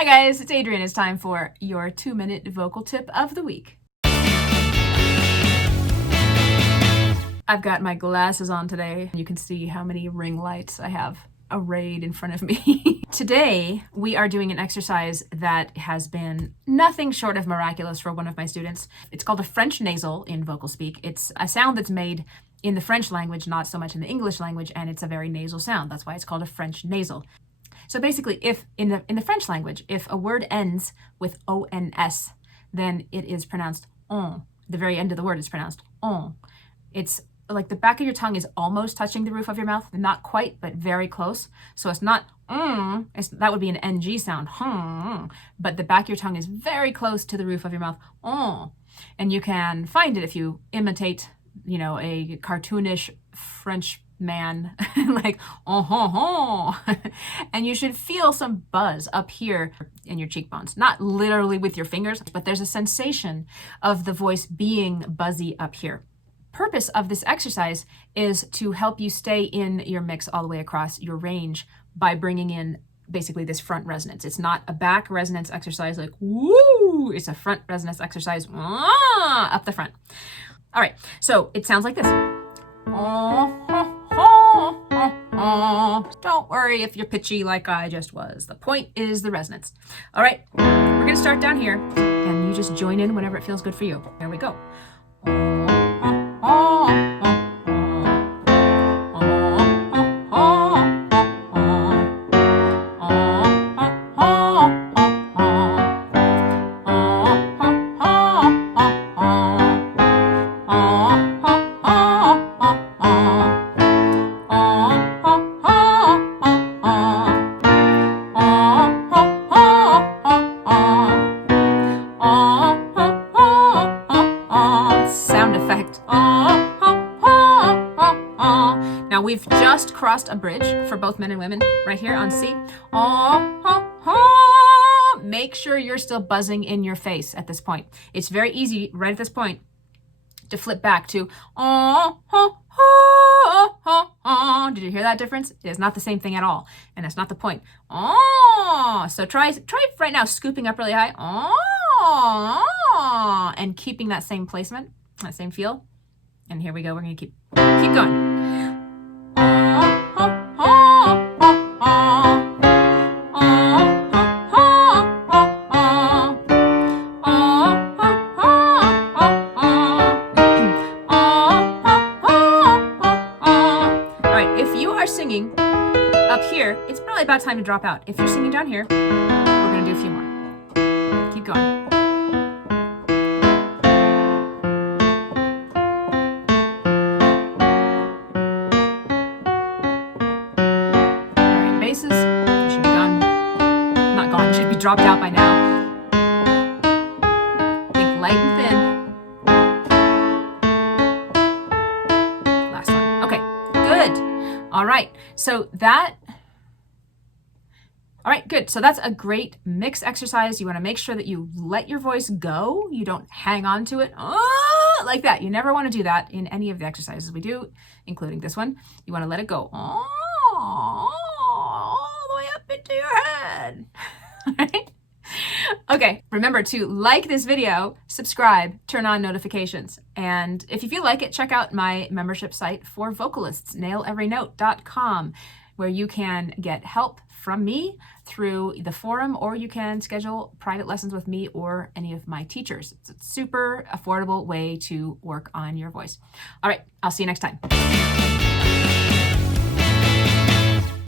Hi guys, it's Adrienne. It's time for your 2-minute vocal tip of the week. I've got my glasses on today. You can see how many ring lights I have arrayed in front of me. Today, we are doing an exercise that has been nothing short of miraculous for one of my students. It's called a French nasal in vocal speak. It's a sound that's made in the French language, not so much in the English language, and it's a very nasal sound. That's why it's called a French nasal. So basically, if in the French language, if a word ends with ons, then it is pronounced on. The very end of the word is pronounced on. It's like the back of your tongue is almost touching the roof of your mouth, not quite, but very close. So it's not that would be an ng sound, but the back of your tongue is very close to the roof of your mouth, on. And you can find it if you imitate, a cartoonish French man, like and you should feel some buzz up here in your cheekbones, not literally with your fingers, but there's a sensation of the voice being buzzy up here. Purpose of this exercise is to help you stay in your mix all the way across your range by bringing in basically this front resonance. It's not a back resonance exercise like woo, it's a front resonance exercise up the front. All right, so it sounds like this. Don't worry if you're pitchy like I just was. The point is the resonance. All right, we're gonna start down here and you just join in whenever it feels good for you. There we go. Sound effect. Now we've just crossed a bridge for both men and women right here on C. Make sure you're still buzzing in your face at this point. It's very easy right at this point to flip back to Did you hear that difference? It is not the same thing at all, and that's not the point. So try right now scooping up really high and keeping that same placement, that same feel. And here we go. We're going to keep going. Singing up here, it's probably about time to drop out. If you're singing down here, we're going to do a few more. Keep going. All right, basses, you should be gone. Not gone, you should be dropped out by now. Think light and thin. Last one. Okay, good. All right, good. So that's a great mix exercise. You want to make sure that you let your voice go. You don't hang on to it like that. You never want to do that in any of the exercises we do, including this one. You want to let it go all the way up into your head. All right? Okay, remember to like this video, subscribe, turn on notifications. And if you feel like it, check out my membership site for vocalists, naileverynote.com, where you can get help from me through the forum, or you can schedule private lessons with me or any of my teachers. It's a super affordable way to work on your voice. All right, I'll see you next time.